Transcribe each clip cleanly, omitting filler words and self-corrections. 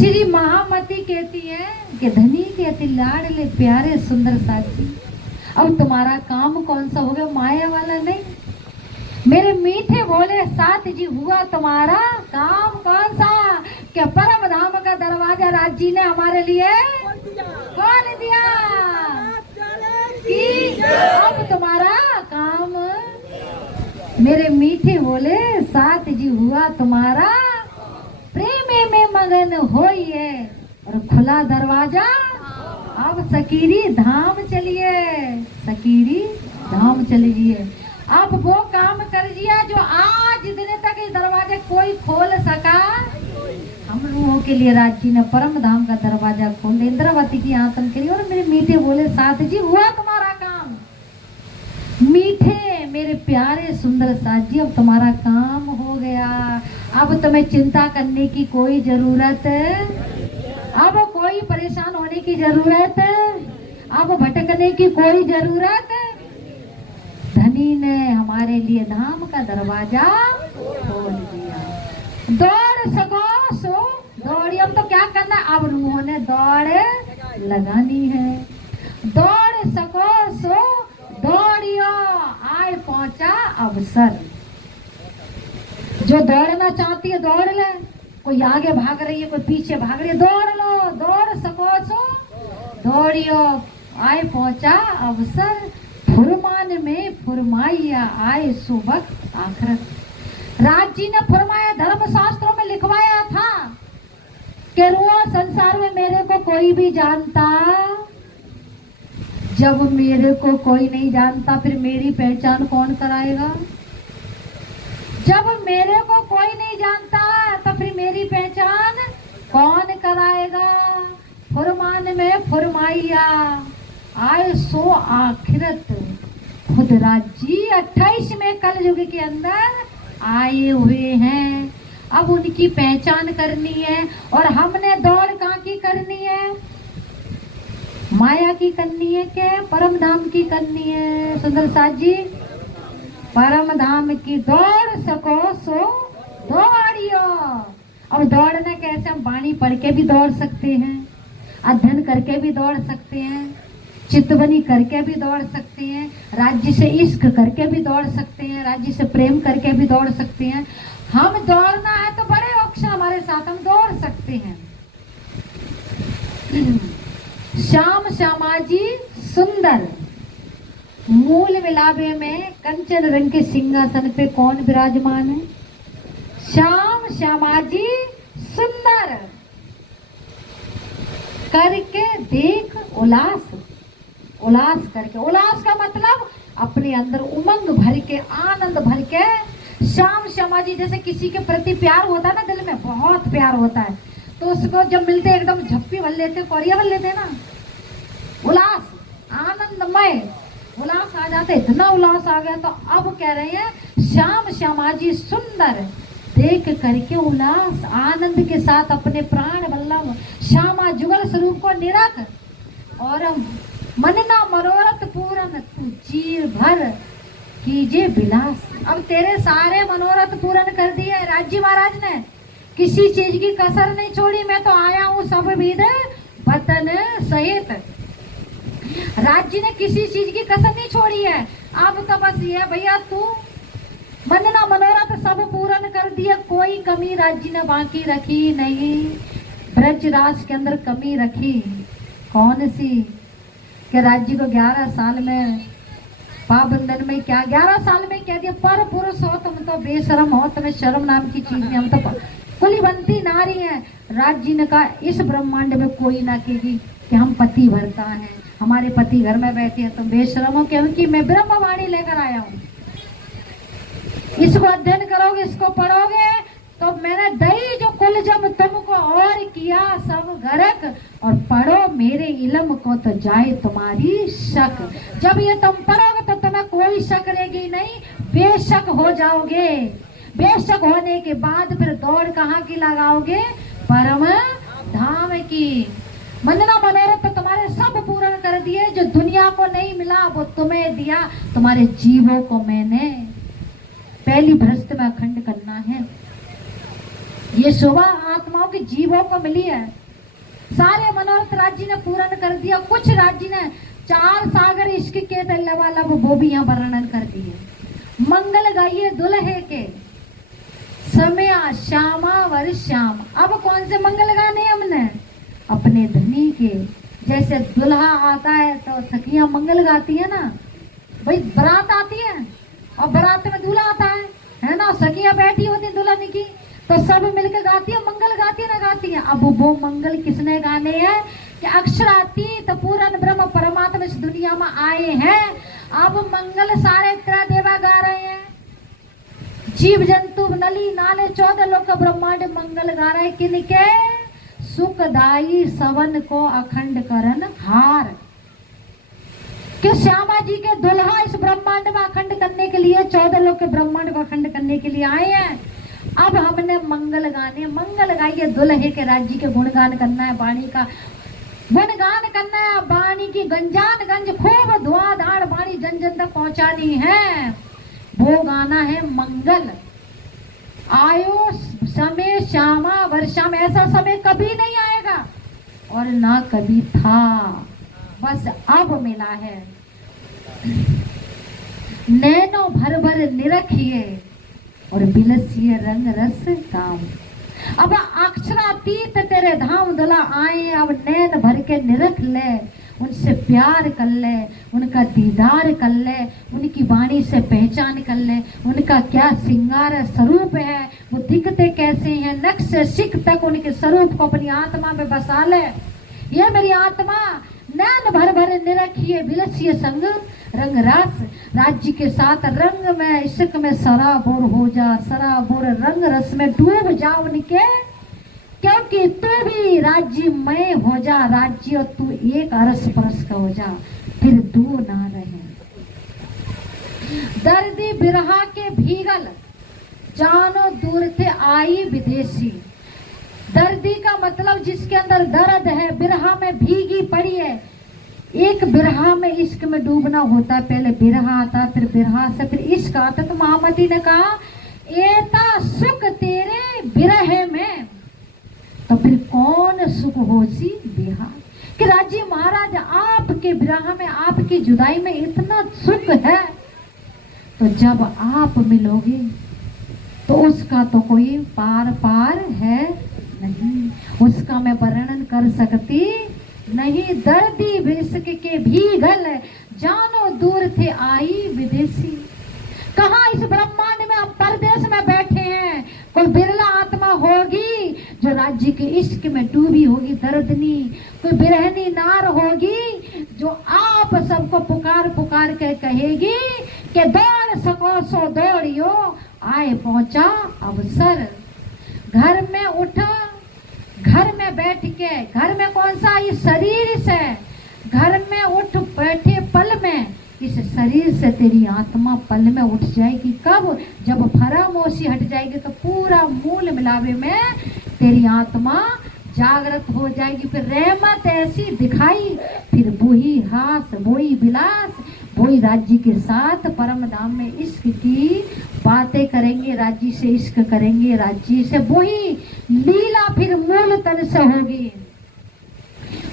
श्री महामती कहती है कि धनी के अति लाडले प्यारे सुंदर साथी, अब तुम्हारा काम कौन सा हो गया, माया वाला नहीं। मेरे मीठे बोले साथ जी हुआ तुम्हारा काम कौन सा, क्या परम धाम का दरवाजा राज जी ने हमारे लिए खोल दिया कि अब तुम्हारा काम। मेरे मीठे बोले साथ जी हुआ तुम्हारा, प्रेम में मगन होइए और खुला दरवाजा, अब सकीरी धाम चलिए, सकीरी धाम चलिए। अब वो काम कर दिया जो आज दिन तक इस दरवाजे कोई खोल सका। हम लोगों के लिए राज जी ने परम धाम का दरवाजा खोल दिया, इंद्रावती की आंतन के लिए। और मेरे मीठे बोले साथ जी हुआ तुम्हारा काम। मीठे मेरे प्यारे सुंदर साथ जी, अब तुम्हारा काम हो गया। अब तुम्हें चिंता करने की कोई जरूरत, अब कोई परेशान होने की जरूरत, अब भटकने की कोई जरूरत। धनी ने हमारे लिए धाम का दरवाजा खोल दिया। दौड़ सको सो दौड़ी, अब तो क्या करना, अब उन्होंने दौड़ लगानी है। दौड़ सको सो दौड़ियो, आए पहुंचा अवसर। जो दौड़ना चाहती है दौड़ ले, कोई आगे भाग रही है कोई पीछे भाग रही है, दौड़ लो, दौड़ सको सो दौड़ियो, आए पहुंचा अवसर। फुरमान में फुरमाइया, आए सो वक्त आखिरत। राज जी ने फरमाया, धर्म शास्त्रों में लिखवाया था कि रुआ संसार में मेरे को कोई भी जानता, जब मेरे को कोई नहीं जानता फिर मेरी पहचान कौन कराएगा। जब मेरे को कोई नहीं जानता तो फिर मेरी पहचान कौन कराएगा। फुरमान में फुरमाइया, आए सो आखिरत। खुद राज जी 28वें कल युग के अंदर आए हुए हैं, अब उनकी पहचान करनी है। और हमने दौड़ कहाँ की करनी है, माया की करनी है क्या परम धाम की करनी है। सुंदर साथ जी, परम धाम की दौड़ सको सो दौड़ियो। अब दौड़ना कैसे, हम वाणी पढ़ के भी दौड़ सकते हैं, अध्ययन करके भी दौड़ सकते हैं, चितवनी करके भी दौड़ सकते हैं, राज्य से इश्क करके भी दौड़ सकते हैं, राज्य से प्रेम करके भी दौड़ सकते हैं। हम दौड़ना है तो बड़े ऑप्शन हमारे साथ, हम दौड़ सकते हैं। श्याम श्यामाजी सुंदर, मूल मिलावे में कंचन रंग के सिंहासन पे कौन विराजमान है, श्याम श्यामाजी सुंदर। करके देख उल्लास, उल्लास करके, उल्लास का मतलब अपने अंदर उमंग भर के, आनंद भर के। श्याम श्यामा जी, जैसे किसी के प्रति प्यार होता है ना, दिल में बहुत प्यार होता है, तो उसको जब मिलते एकदम झप्पी भर लेते, कोरिया भर लेते ना, उल्लास आनंदमय उल्लास आ जाते, इतना उल्लास आ गया। तो अब कह रहे हैं श्याम श्यामा जी सुंदर, देख करके उल्लास आनंद के साथ अपने प्राण वल्लभ श्यामा जुगल स्वरूप को निरख, और मनना मनोरथ पूरन तू जीव भर कीजिए विलास। अब तेरे सारे मनोरथ पूर्ण कर दिए राज्य महाराज ने, किसी चीज की कसर नहीं छोड़ी। मैं तो आया हूँ सब विध वतन सहित, राज्य ने किसी चीज की कसर नहीं छोड़ी है। अब तो बस ये भैया तू मनना मनोरथ सब पूर्ण कर दिया, कोई कमी राज्य ने बाकी रखी नहीं। ब्रजराज के अंदर कमी रखी कौन सी, कि राज्य को 11 साल में पाबंदन में क्या 11 साल में कह दिया, पर पुरुष हो तुम तो बेशरम हो, तुम्हें शर्म नाम की चीज नहीं, हम तो कुलीवंती नारी हैं। राज्य ने कहा इस ब्रह्मांड में कोई ना कहेगी कि हम पति भरता है, हमारे पति घर में बैठे हैं, तुम बेशरम हो, क्योंकि मैं ब्रह्मवाणी लेकर आया हूँ। इसको अध्ययन करोगे, इसको पढ़ोगे तो मैंने दई जो कुल जब तुमको और किया सब गरक, और पढ़ो मेरे इल्म को तो जाए तुम्हारी शक। जब ये तुम पढ़ोगे तो तुम्हें कोई शक रहेगी नहीं, बेशक हो जाओगे। बेशक होने के बाद फिर दौड़ कहाँ की लगाओगे, परम धाम की। मनना मनोरथ तो तुम्हारे सब पूर्ण कर दिए, जो दुनिया को नहीं मिला वो तुम्हें दिया, तुम्हारे जीवों को मैंने। पहली भ्रष्ट में अखंड करना है, ये शोभा आत्माओं के जीवों को मिली है। सारे मनोरथ राज्य ने पूर्ण कर दिया। कुछ राज्य ने 4 सागर इश्क के लबालब वो भी यहाँ वर्णन कर दिए। मंगल गाइए दुल्हे के समय श्यामा वर श्याम। अब कौन से मंगल गाने हमने? अपने धनी के। जैसे दुल्हा आता है तो सखियां मंगल गाती है ना, भाई बारात आती है और बारात में दूल्हा आता है ना, सखियां बैठी होती है दुल्हन की, तो सब मिलकर गाती है, मंगल गाती है ना गाती है। अब वो मंगल किसने गाने हैं कि अक्षरातीत पूर्ण ब्रह्म परमात्मा इस दुनिया में आए हैं। अब मंगल सारे तरह देवा गा रहे हैं, जीव जंतु नली नाले 14 लोक का ब्रह्मांड मंगल गा रहे हैं। किनके? सुखदाई सवन को अखंड करन हार। कि श्यामा जी के दुल्हा इस ब्रह्मांड में अखंड करने के लिए 14 लोक के ब्रह्मांड को अखंड करने के लिए आए हैं। अब हमने मंगल गाने, मंगल गाइए दुल्हे के राज्य के गुणगान करना है, वाणी का गुणगान करना है, वाणी की गंजान गंज खूब धुआंधार वाणी जन जन तक पहुंचानी है। वो गाना है मंगल। आयो समय श्यामा वर्षा में, ऐसा समय कभी नहीं आएगा और ना कभी था, बस अब मिला है। नैनो भर भर निरखिए और बिलसिए रंग रस काम। अब अक्षरातीत तेरे धाम दुला आए, अब नैन भर के निरख ले, उनसे प्यार कर ले, उनका दीदार कर ले, उनकी वाणी से पहचान कर ले, उनका क्या श्रृंगार स्वरूप है, वो दिखते कैसे हैं, नख से शिख तक उनके स्वरूप को अपनी आत्मा में बसा ले। ये मेरी आत्मा नैन भर भर निरखिए बिलसिए संग रंग रस। राज्य के साथ रंग में इश्क में सराबोर हो जा, सराबोर रंग रस में डूब जा उनके, क्योंकि तू भी राज्य में हो जा, राज्य और तू एक अरस परस का हो जा, फिर दूर ना रहे। दर्दी बिरहा के भीगल जानो दूर थे आई विदेशी। दर्दी का मतलब जिसके अंदर दर्द है, बिरहा में भीगी पड़ी है। एक बिरहा में इश्क में डूबना होता है, पहले बिरहा आता, फिर बिरहा से फिर इश्क आता। तो महामती ने कहा एता सुख तेरे बिरहे में, तो फिर कौन सुख होसी बिहा। कि राज्य महाराज आपके बिरहा में, आपकी जुदाई में इतना सुख है, तो जब आप मिलोगे तो उसका तो कोई पार पार है नहीं, उसका मैं वर्णन कर सकती नहीं। दर्दी विश्क के भीगल जानो दूर थे आई विदेशी। कहाँ इस ब्रह्मांड में हम परदेश में बैठे हैं, कोई बिरला आत्मा होगी जो राज्य के इश्क में डूबी होगी दर्दनी, कोई बिरहनी नार होगी जो आप सबको पुकार पुकार के कहेगी कि दौड़ सको सो दौड़ियो, आए पहुंचा अवसर। घर में उठ, घर में बैठ के, घर में कौन सा ये शरीर से, घर में उठ बैठे पल में, इस शरीर से तेरी आत्मा पल में उठ जाएगी। कब? जब फरामोशी हट जाएगी तो पूरा मूल मिलावे में तेरी आत्मा जागृत हो जाएगी। फिर रहमत ऐसी दिखाई, फिर वही हास वही विलास, वही राज्य के साथ परम धाम में इश्क की बातें करेंगे, राज्य से इश्क करेंगे, राज्य से वही लीला फिर मूल तन से होगी।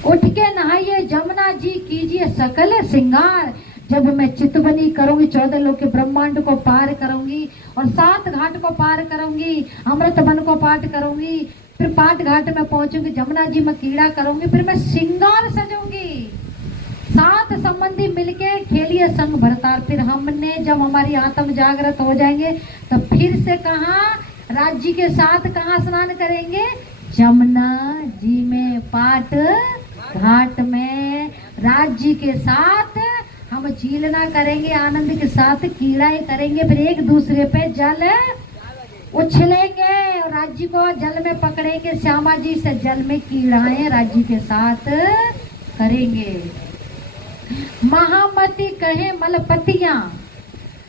उठ के नहाइए जमुना जी, कीजिए सकल श्रृंगार। जब मैं चितवनी करूंगी, 14 लोक के ब्रह्मांड को पार करूंगी और 7 घाट को पार करूंगी, अमृत वन को पार करूंगी, फिर 5 घाट में पहुंचूंगी, जमुना जी में कीड़ा करूंगी, फिर मैं श्रृंगार सजूंगी। 7 संबंधी मिलके खेलिए संग भरतार। फिर हमने जब हमारी आत्म जागृत हो जाएंगे तो फिर से कहाँ राज्य के साथ कहाँ स्नान करेंगे? जमुना जी में, पाट घाट में राज्य के साथ हम झीलना करेंगे, आनंद के साथ कीड़ाएं करेंगे, फिर एक दूसरे पे जल उछलेंगे और राज्य को जल में पकड़ेंगे, श्यामा जी से जल में कीड़ाएं राज्य के साथ करेंगे। महामती कहे मलपतियां।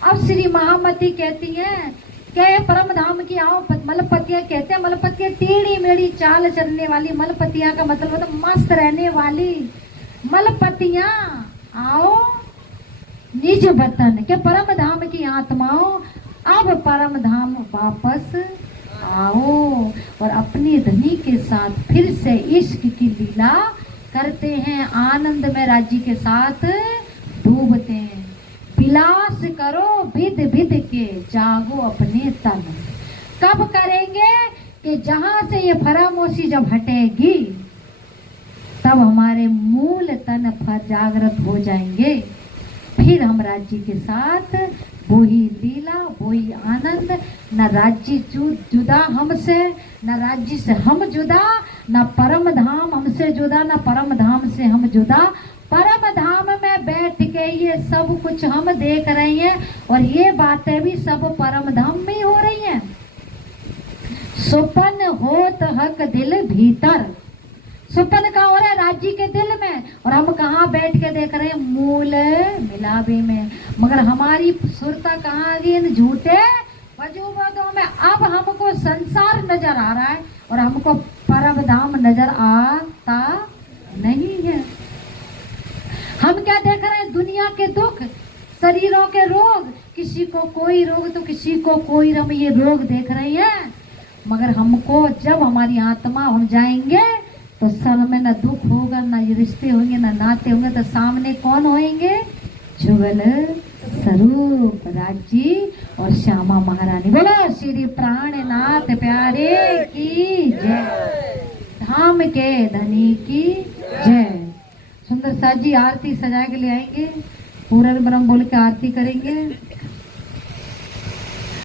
अब श्री महामती कहती हैं कि परम धाम की आओ। मलपतियां कहते हैं, मलपतियां टेढ़ी मेढ़ी चाल चलने वाली, मलपतियां का मतलब तो मस्त रहने वाली। मलपतियां आओ निज वतन के परम धाम की आत्माओं, अब परम धाम वापस आओ और अपने धनी के साथ फिर से इश्क की लीला करते हैं, आनंद में राज्य के साथ डूबते हैं। विलास करो विध विध के, जागो अपने तन। कब करेंगे कि जहां से ये फरामोशी जब हटेगी तब हमारे मूल तन जागृत हो जाएंगे, फिर हम राज्य के साथ वही लीला वही आनंद, न राज्य जुदा हमसे, न राज्य से हम जुदा, न परम धाम हमसे जुदा, न परम धाम से हम जुदा। परम धाम में बैठ के ये सब कुछ हम देख रहे हैं और ये बातें भी सब परम धाम में ही हो रही हैं। सुपन होत हक दिल भीतर, सुपन का हो रहा है राज्य के दिल में और हम कहाँ बैठ के देख रहे हैं, मूल मिलावे में। मगर हमारी सुरता कहाँ आ गई इन झूठे वजूबों में। अब हमको संसार नजर आ रहा है और हमको परम धाम नजर आता नहीं है। हम क्या देख रहे हैं, दुनिया के दुख, शरीरों के रोग, किसी को कोई रोग तो किसी को कोई, हम ये रोग देख रहे हैं। मगर हमको जब हमारी आत्मा हम जाएंगे तो सर में न दुख होगा, न ये रिश्ते होंगे, न नाते होंगे, तो सामने कौन होंगे, जुगल स्वरूप राज्य और श्यामा महारानी। बोलो श्री प्राणनाथ प्यारे की जय, धाम के धनी की जय। सुंदर साथ जी आरती सजा के ले आएंगे, पूर्ण ब्रह्म बोल के आरती करेंगे।